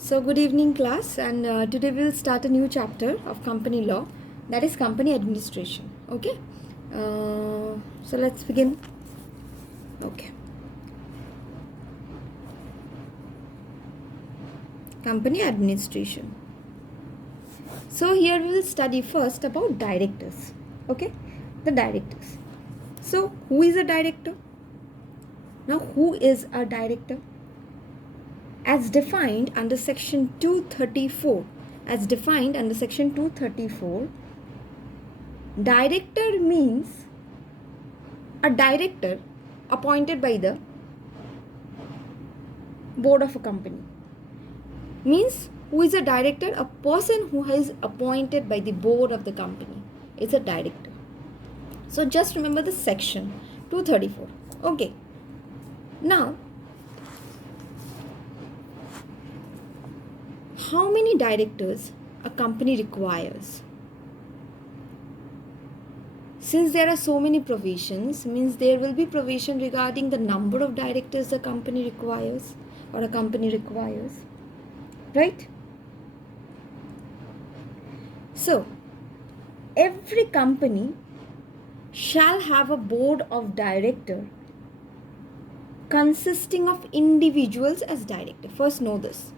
So, good evening, class, and today we'll start a new chapter of company law, that is company administration. Okay, so let's begin. Okay, company administration. So, here we will study first about directors. Okay, the directors. So, who is a director? Now, who is a director? As defined under section 234, director means a director appointed by the board of a company. Means who is a director? A person who is appointed by the board of the company is a director. So just remember the section 234. Okay. Now, how many directors a company requires? Since there are so many provisions, means there will be provision regarding the number of directors the company requires or a company requires, right? So, every company shall have a board of director consisting of individuals as director. First know this.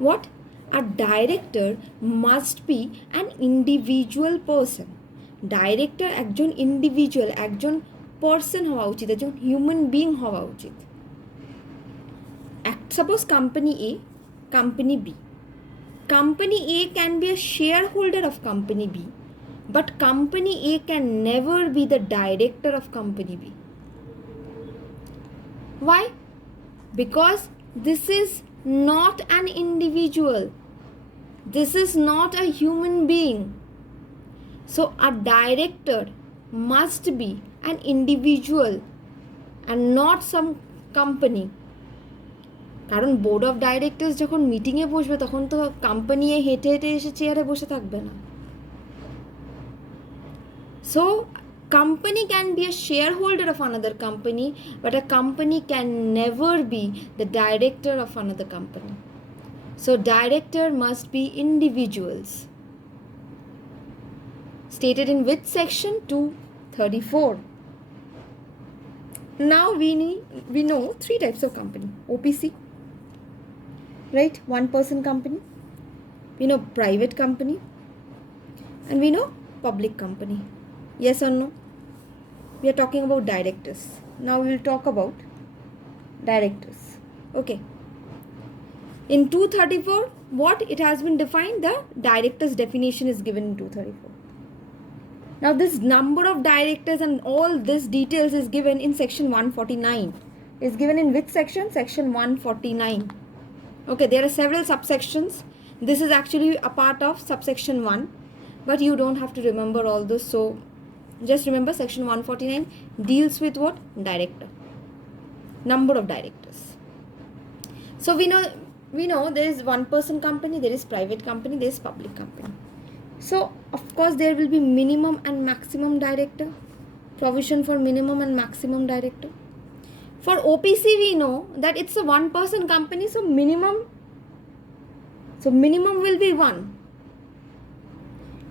What? A director must be an individual person. Director একজন individual, একজন person হওয়া উচিত, একজন human being হওয়া উচিত। Suppose company A, company B. Company A can be a shareholder of Company B, but Company A can never be the director of Company B. Why? Because this is not an individual. This is not a human being. So a director must be an individual and not some company. কারণ board of directors যখন মিটিংয়ে বসবে তখন তো company হেঁটে হেঁটে এসে চেয়ারে বসে থাকবে না। So company can be a shareholder of another company, but a company can never be the director of another company. So director must be individuals. Stated in which section? 234. Now we know three types of company. OPC, right? One person company. We know private company. And we know public company. Yes or no? We are talking about directors. Now we will talk about directors. Okay. In 234, what it has been defined? The director's definition is given in 234. Now this number of directors and all this details is given in section 149. Is given in which section? Section 149. Okay, there are several subsections. This is actually a part of subsection 1, but you don't have to remember all this. So just remember section 149 deals with what? Director. Number of directors. So we know there is one person company, there is private company, there is public company. So of course there will be minimum and maximum director. Provision for minimum and maximum director. For OPC we know that it's a one person company, so minimum will be 1.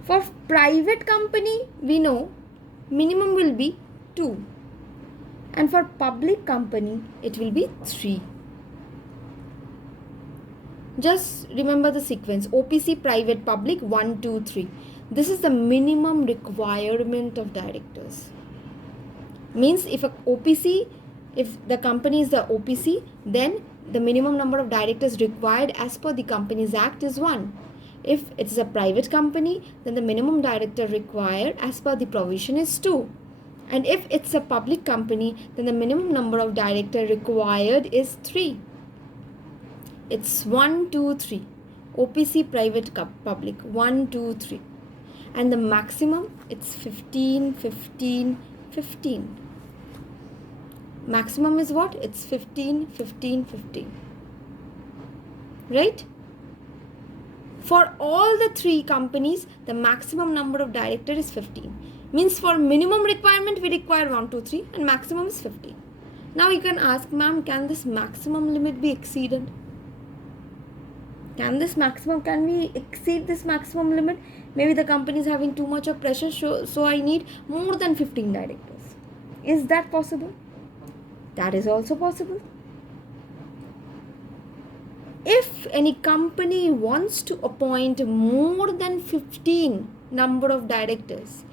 For private company we know minimum will be 2. And for public company it will be 3. Just remember the sequence. OPC, private, public, 1, 2, 3. This is the minimum requirement of directors. Means if the company is the OPC, then the minimum number of directors required as per the Companies Act is 1. If it is a private company, then the minimum director required as per the provision is 2. And if it's a public company, then the minimum number of director required is 3. It's 1, 2, 3. OPC, private, public. 1, 2, 3. And the maximum, it's 15, 15, 15. Maximum is what? It's 15, 15, 15. Right? For all the 3 companies, the maximum number of director is 15. Means for minimum requirement, we require 1, 2, 3 and maximum is 15. Now you can ask, ma'am, can this maximum limit be exceeded? Can we exceed this maximum limit? Maybe the company is having too much of pressure, so I need more than 15 directors. Is that possible? That is also possible. If any company wants to appoint more than 15 number of directors,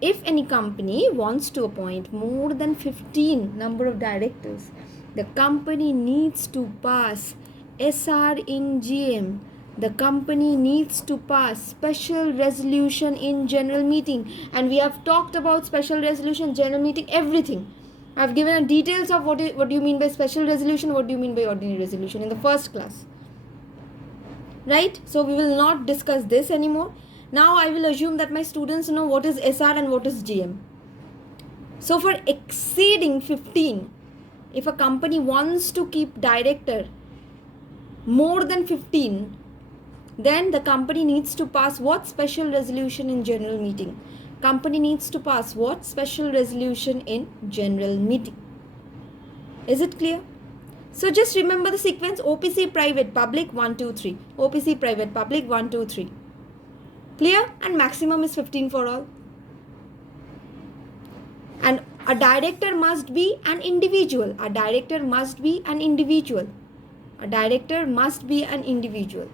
if any company wants to appoint more than 15 number of directors, the company needs to pass SR in GM. The company needs to pass special resolution in general meeting. And we have talked about special resolution, general meeting, everything. I've given details of what do you mean by special resolution, what do you mean by ordinary resolution in the first class. Right? So we will not discuss this anymore. Now I will assume that my students know what is SR and what is GM. So for exceeding 15, if a company wants to keep director more than 15, then the company needs to pass what? Special resolution in general meeting. Company needs to pass what? Special resolution in general meeting. Is it clear? So just remember the sequence: OPC, private, public, 1, 2, 3. OPC, private, public, 1, 2, 3. Clear? And maximum is 15 for all. And a director must be an individual. A director must be an individual. A director must be an individual.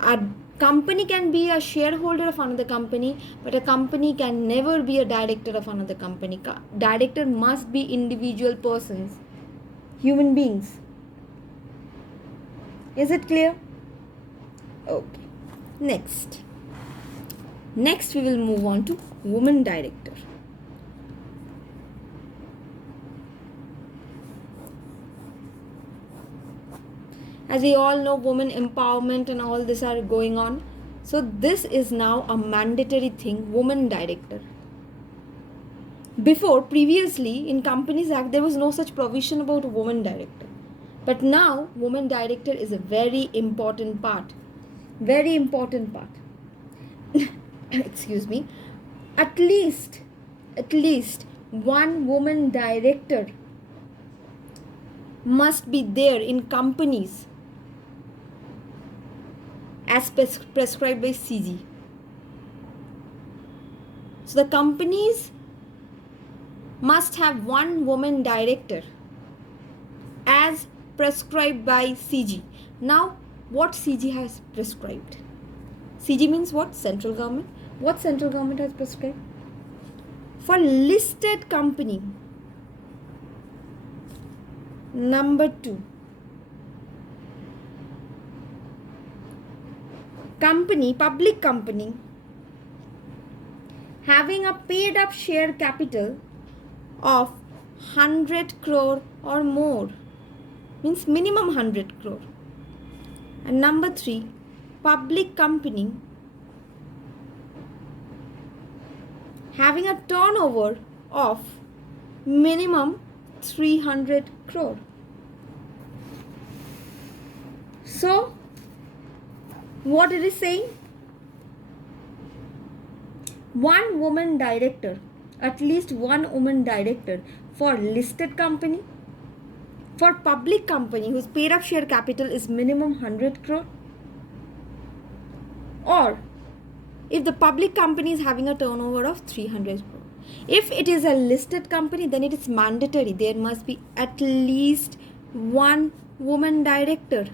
A company can be a shareholder of another company, but a company can never be a director of another company. Director must be individual persons, human beings. Is it clear? Okay. Next we will move on to woman director. As we all know, women empowerment and all this are going on. So this is now a mandatory thing, woman director. Before, previously in Companies Act, there was no such provision about a woman director. But now, woman director is a very important part. Very important part. Excuse me. At least one woman director must be there in companies as prescribed by CG. So the companies must have one woman director as prescribed by CG. Now, what CG has prescribed? CG means what? Central government. What central government has prescribed? For listed company, number 2, public company having a paid up share capital of 100 crore or more, means minimum 100 crore. And number 3, public company having a turnover of minimum 300 crore. So, what it is saying? One woman director, at least one woman director for listed company, for public company whose paid up share capital is minimum 100 crore, or if the public company is having a turnover of 300 crore. If it is a listed company, then it is mandatory. There must be at least one woman director.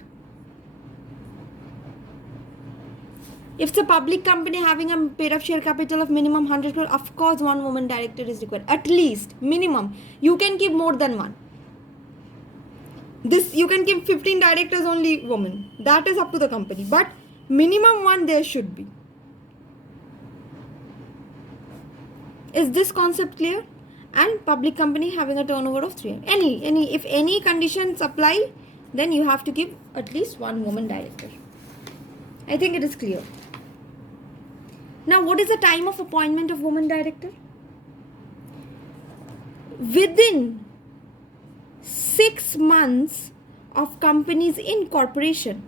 If it's a public company having a paid up share capital of minimum 100 crore, of course one woman director is required. At least, minimum. You can keep more than one. You can keep 15 directors, only women. That is up to the company. But minimum one there should be. Is this concept clear? And public company having a turnover of 300. If any conditions apply, then you have to give at least one woman director. I think it is clear. Now, what is the time of appointment of woman director? Within 6 months of company's incorporation.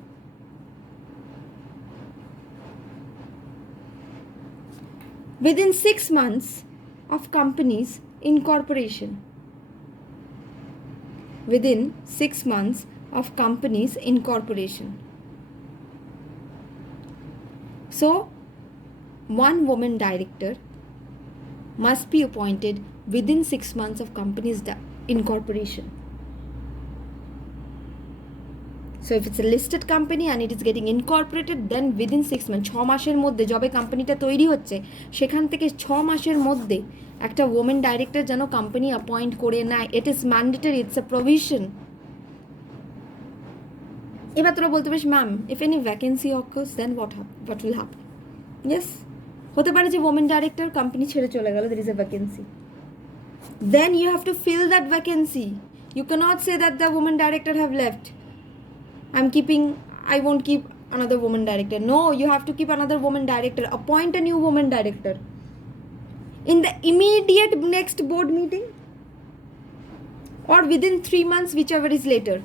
Within 6 months of company's incorporation. Within 6 months of company's incorporation. So one woman director must be appointed within 6 months of company's incorporation. So if it's a listed company and it is getting incorporated, then within 6 months, 6 মাসের মধ্যে যবে কোম্পানিটা তৈরি হচ্ছে সেখান থেকে 6 মাসের মধ্যে একটা ওমেন ডাইরেক্টর যেন কোম্পানি অ্যাপয়েন্ট করে নেয়। It is mandatory, it's a provision. এবার তোরা বলতে পারিস ma'am, if any vacancy occurs then what will happen? Yes, হতে পারে যে ওমেন ডাইরেক্টর কোম্পানি ছেড়ে চলে গেল, there is a vacancy, then you have to fill that vacancy. You cannot say that the women director have left, I won't keep another woman director. No, you have to keep another woman director. Appoint a new woman director. In the immediate next board meeting or within 3 months, whichever is later.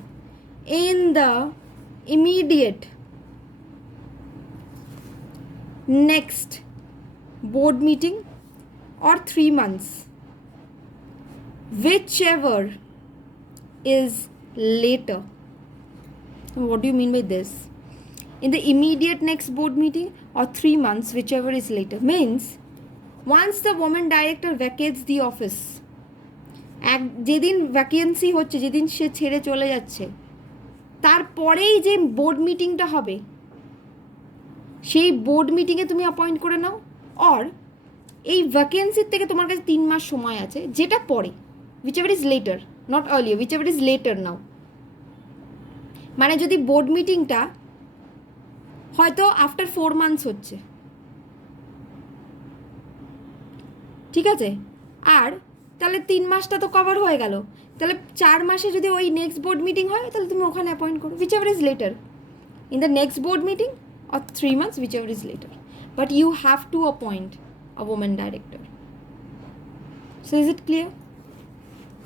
In the immediate next board meeting or 3 months, whichever is later. What do you mean by this? In the immediate next board meeting or 3 months, whichever is later, means once the woman director vacates the office, যেদিন vacancy হচ্ছে, যেদিন সে ছেড়ে চলে যাচ্ছে, তারপরেই যে board মিটিংটা হবে সেই বোর্ড মিটিংয়ে তুমি অ্যাপয়েন্ট করে নাও। অর এই ভ্যাকেন্সির থেকে তোমার কাছে 3 মাস সময় আছে, যেটা পরে, whichever is later, not earlier, whichever is later now. মানে যদি বোর্ড মিটিংটা হয়তো আফটার 4 মান্থস হচ্ছে, ঠিক আছে, আর তাহলে 3 মাসটা তো কভার হয়ে গেল, তাহলে 4 মাসে যদি ওই নেক্সট বোর্ড মিটিং হয় তাহলে তুমি ওখানে অ্যাপয়েন্ট করো, whichever is later, in the next board meeting or 3 months, whichever is later. But you have to appoint a woman director. So is it clear?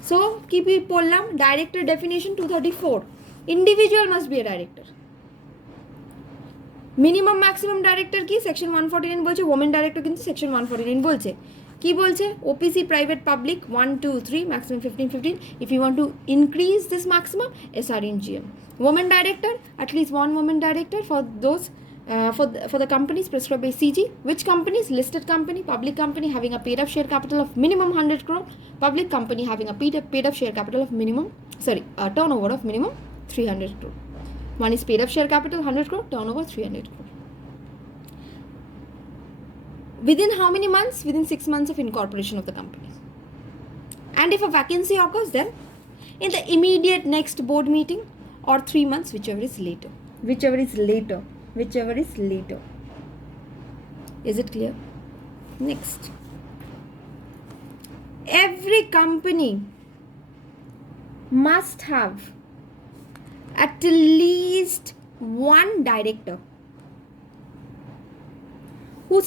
So কি বললাম, director definition 234, individual must be a director. Minimum maximum director কি section 149 বলছে, women director কিন্তু section 149 বলছে। কি বলছে? OPC, private, public 1 2 3, maximum 15. If you want to increase this maximum, SRNGM. Women director, at least one woman director for those for the companies prescribed by CG. Which companies? Listed company, public company having a paid up share capital of minimum 100 crore, public company having a paid up share capital of minimum, turnover of minimum 300 crore. One is paid up share capital 100 crore, turnover 300 crore. Within how many months? Within 6 months of incorporation of the company. And if a vacancy occurs, then in the immediate next board meeting or 3 months, whichever is later. Whichever is later. Whichever is later. Is it clear? Next. Every company must have at least one director who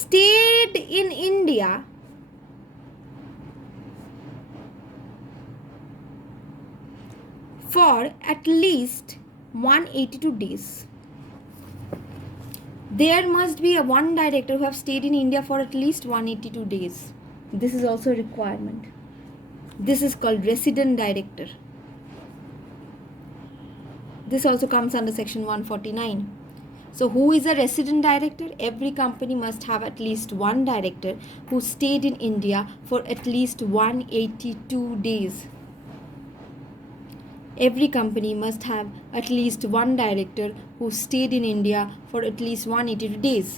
stayed in India for at least 182 days. There must be one director who have stayed in India for at least 182 days. This is also a requirement. This is called resident director. This also comes under section 149. So who is a resident director? Every company must have at least one director who stayed in India for at least 182 days. Every company must have at least one director who stayed in India for at least 182 days.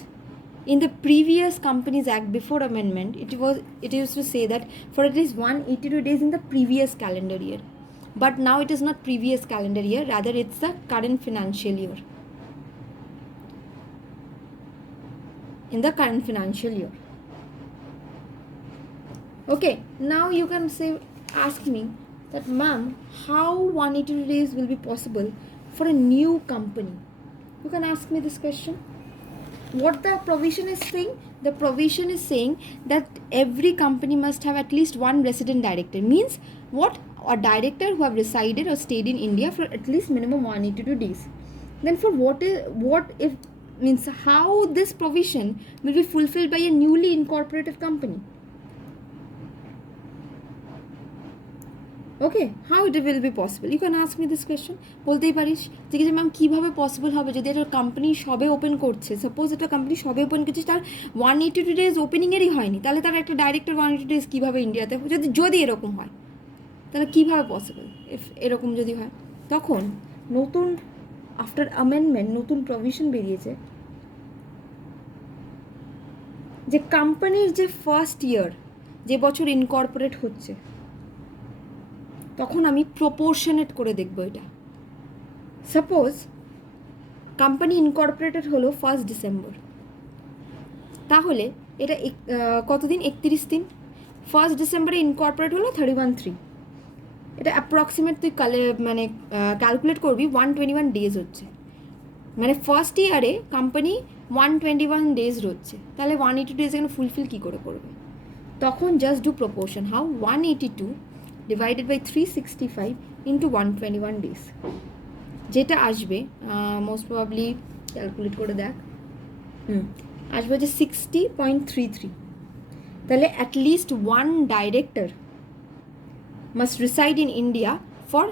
In the previous Companies Act before amendment, it used to say that for at least 182 days in the previous calendar year. But now it is not previous calendar year, rather it's the current financial year. In the current financial year. Okay, now you can ask me that, ma'am, how 182 days will be possible for a new company? You can ask me this question. What the provision is saying? The provision is saying that every company must have at least one resident director. Means what? A director who have resided or stayed in India for at least minimum 182 days. Then for what if means how this provision will be fulfilled by a newly incorporated company? Okay, how it will be possible, you can ask me this question. বলতেই পারিস যে ma'am কীভাবে possible হবে যদি একটা company সবে open করছে, suppose একটা কোম্পানি সবে ওপেন করছে, তার 182 ডেজ ওপেনিংয়েরই হয়নি, তাহলে তার একটা ডাইরেক্টর 182 ডেজ কীভাবে ইন্ডিয়াতে, যদি এরকম হয় তাহলে কীভাবে পসিবল? ইফ এরকম যদি হয়, তখন নতুন আফটার অ্যামেন্ডমেন্ট নতুন প্রভিশন বেরিয়েছে যে কোম্পানির যে ফার্স্ট ইয়ার যে বছর ইনকর্পোরেট হচ্ছে, তখন আমি প্রপোর্শনেট করে দেখব এটা। সাপোজ কোম্পানি ইনকর্পোরেটেড হলো 1 ডিসেম্বর, তাহলে এটা কতদিন? 31 দিন। 1 ডিসেম্বরে ইনকর্পোরেট হলো 31/3, এটা অ্যাপ্রক্সিমেট তুই মানে ক্যালকুলেট করবি 121 ডেজ হচ্ছে, মানে ফার্স্ট ইয়ারে কোম্পানি 121 ডেজ হচ্ছে, তাহলে 182 ডেজ এখানে ফুলফিল কী করে করবে? তখন just do proportion, how 182 divided by 365 into 121 days, যেটা আসবে মোস্ট প্রবাবলি ক্যালকুলেট করে দেখ, আসবে যে 60.33। তাহলে at least one director must reside in India for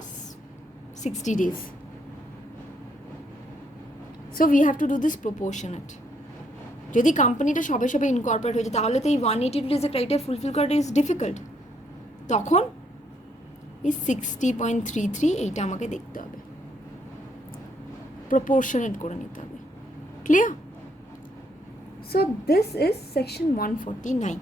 60 days. So we have to do this proportionate. যদি কোম্পানিটা সবে সবে ইনকর্পোরেট হয়েছে, তাহলে তো এই 182 ডেজের ক্রাইটেরিয়া ফুলফিল করাটা ইজ ডিফিকাল্ট। তখন এই 60.33 এইটা আমাকে দেখতে হবে, প্রপোর্শনেট করে নিতে হবে। Clear? So this is section 149.